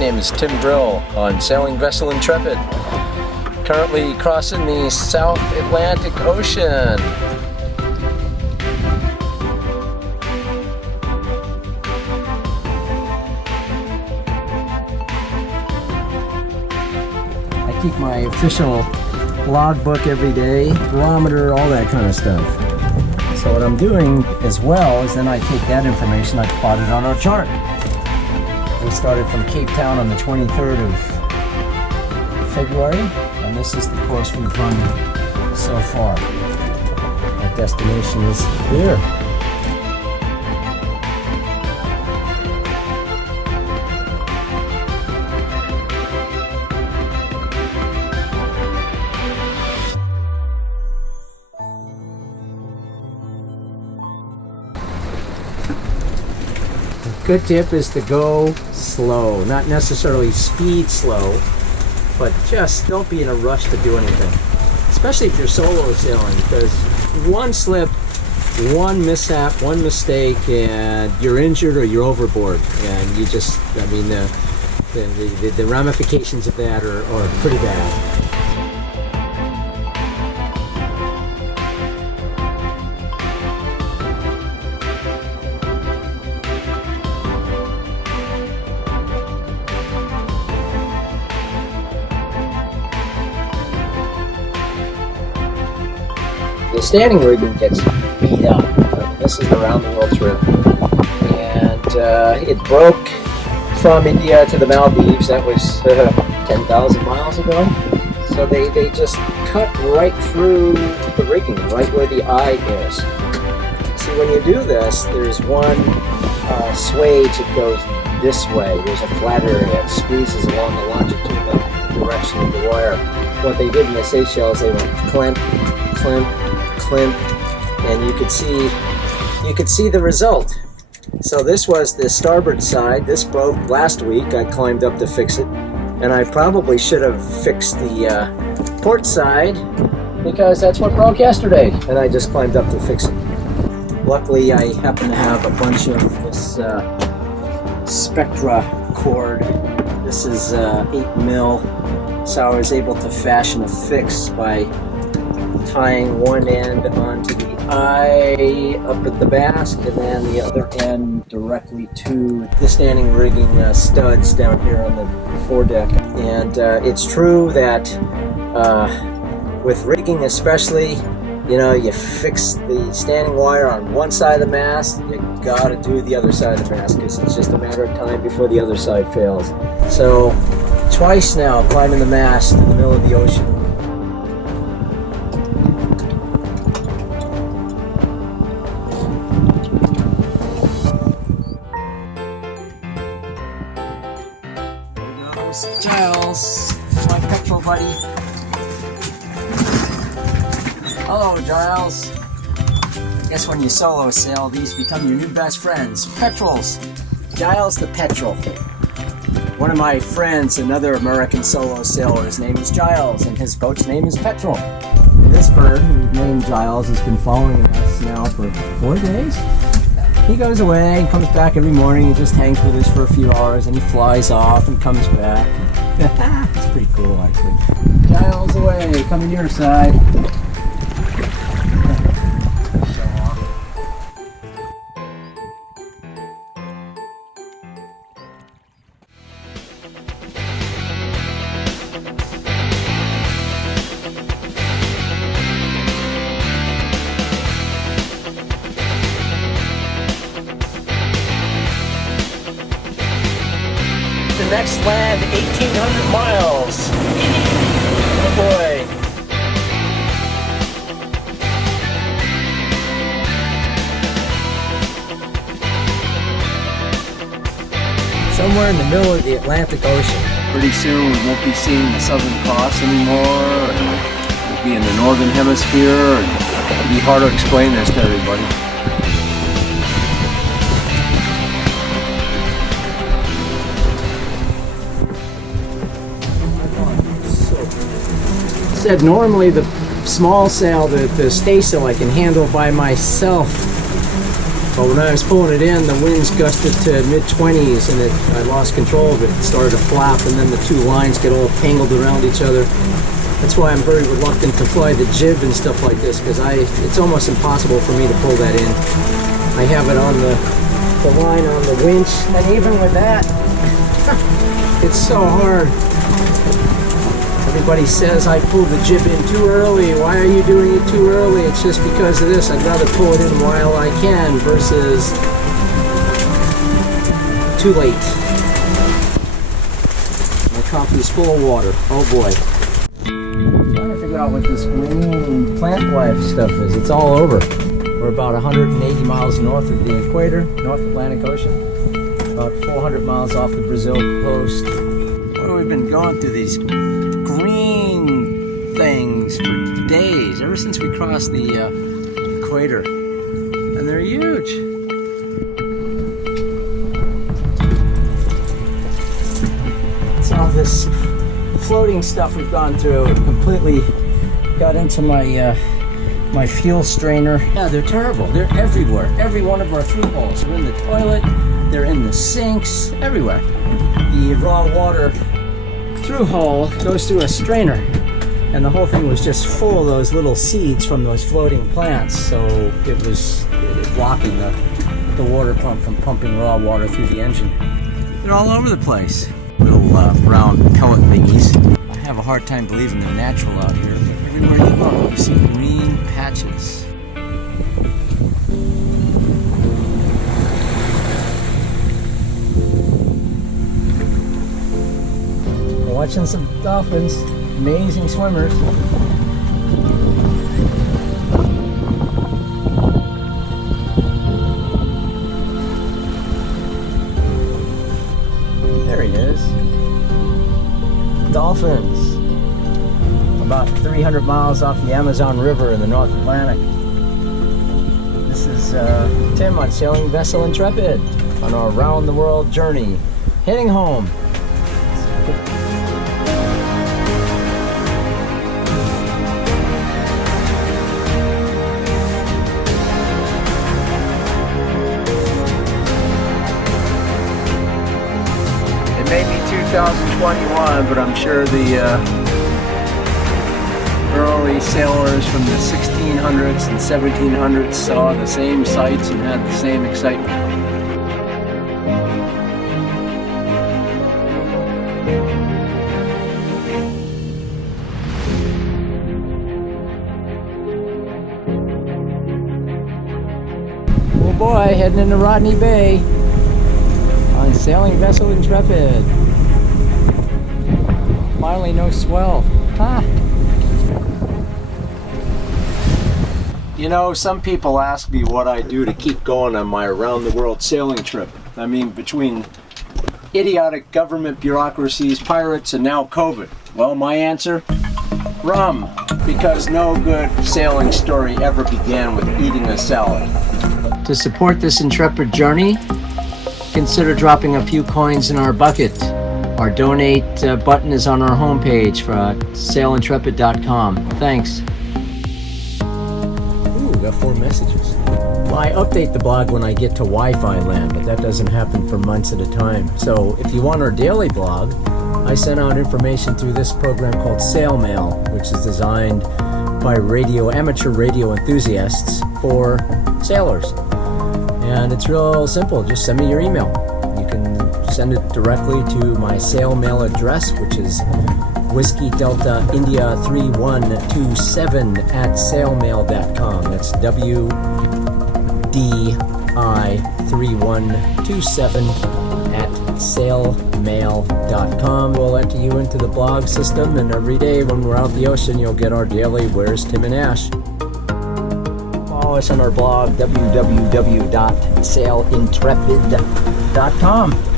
name is Tim Brill on Sailing Vessel Intrepid. Currently crossing the South Atlantic Ocean. I keep my official logbook every day, barometer, all that kind of stuff. So what I'm doing as well is then I take that information, I plot it on our chart. We started from Cape Town on the 23rd of February, and this is the course we've run so far. Our destination is here. Good tip is to go slow, not necessarily speed slow, but just don't be in a rush to do anything, especially if you're solo sailing, because one slip, one mishap, one mistake, and you're injured or you're overboard, and you just, I mean, the ramifications of that are pretty bad. The standing rigging gets beat up. This is the round the world trip, and it broke from India to the Maldives. That was 10,000 miles ago. So they just cut right through the rigging, right where the eye is. See, when you do this, there's one swage that goes this way. There's a flat area that squeezes along the longitudinal direction of the wire. What they did in the Seychelles, they went clamp, clamp, clamp, and you could see the result. So this was the starboard side. This broke last week. I climbed up to fix it, and I probably should have fixed the port side, because that's what broke yesterday, and I just climbed up to fix it. Luckily, I happen to have a bunch of this Spectra cord. This is 8 mil, so I was able to fashion a fix by tying one end onto the eye up at the mast, and then the other end directly to the standing rigging studs down here on the foredeck. And it's true that with rigging especially, you know, you fix the standing wire on one side of the mast, you gotta do the other side of the mast, because it's just a matter of time before the other side fails. So twice now climbing the mast in the middle of the ocean. Giles, my petrel buddy. Hello, Giles. I guess when you solo sail, these become your new best friends. Petrels. Giles the Petrel. One of my friends, another American solo sailor, his name is Giles, and his boat's name is Petrel. This bird, who's named Giles, has been following us now for 4 days. He goes away and comes back every morning and just hangs with us for a few hours, and he flies off and comes back. It's pretty cool, actually. Giles away, coming to your side. The next land, 1,800 miles. Oh boy. Somewhere in the middle of the Atlantic Ocean. Pretty soon we won't be seeing the Southern Cross anymore. We'll be in the Northern Hemisphere. It'll be hard to explain this to everybody. Said normally the small sail, the staysail, I can handle by myself, But when I was pulling it in, the winds gusted to mid-20s, and I lost control of it. It started to flap, and then the two lines get all tangled around each other. That's why I'm very reluctant to fly the jib and stuff like this, because it's almost impossible for me to pull that in. I have it on the line on the winch, and even with that, it's so hard. Everybody says I pulled the jib in too early. Why are you doing it too early? It's just because of this. I'd rather pull it in while I can versus too late. My coffee is full of water. Oh boy. I'm trying to figure out what this green plant life stuff is. It's all over. We're about 180 miles north of the equator, North Atlantic Ocean. About 400 miles off the Brazil coast. Well, we've been going through these green things for days, ever since we crossed the equator, and they're huge. It's all this floating stuff we've gone through. It completely got into my my fuel strainer. Yeah, they're terrible. They're everywhere. Every one of our through holes. They're in the toilet, they're in the sinks, everywhere. The raw water through hole goes through a strainer, and the whole thing was just full of those little seeds from those floating plants, so it was blocking the water pump from pumping raw water through the engine. They're all over the place. Little brown pellet thingies. I have a hard time believing they're natural out here, but everywhere you look you see green patches. Watching some dolphins, amazing swimmers. There he is. Dolphins. About 300 miles off the Amazon River in the North Atlantic. This is Tim on Sailing Vessel Intrepid on our round the world journey, heading home. Maybe 2021, but I'm sure the early sailors from the 1600s and 1700s saw the same sights and had the same excitement. Oh boy, heading into Rodney Bay on Sailing Vessel Intrepid. Finally no swell. Huh. You know, some people ask me what I do to keep going on my around the world sailing trip. I mean, between idiotic government bureaucracies, pirates, and now COVID. Well, my answer? Rum. Because no good sailing story ever began with eating a salad. To support this intrepid journey, consider dropping a few coins in our bucket. Our donate button is on our homepage for sailintrepid.com. Thanks. Ooh, got 4 messages. Well, I update the blog when I get to Wi-Fi land, but that doesn't happen for months at a time. So if you want our daily blog, I send out information through this program called Sail Mail, which is designed by amateur radio enthusiasts for sailors. And it's real simple. Just send me your email. You can send it directly to my Sail Mail address, which is Whiskey Delta India 3127 at sailmail.com. That's WDI3127 at sailmail.com. We'll enter you into the blog system, and every day when we're out the ocean, you'll get our daily Where's Tim and Ash. Follow us on our blog, www.sailintrepid.com.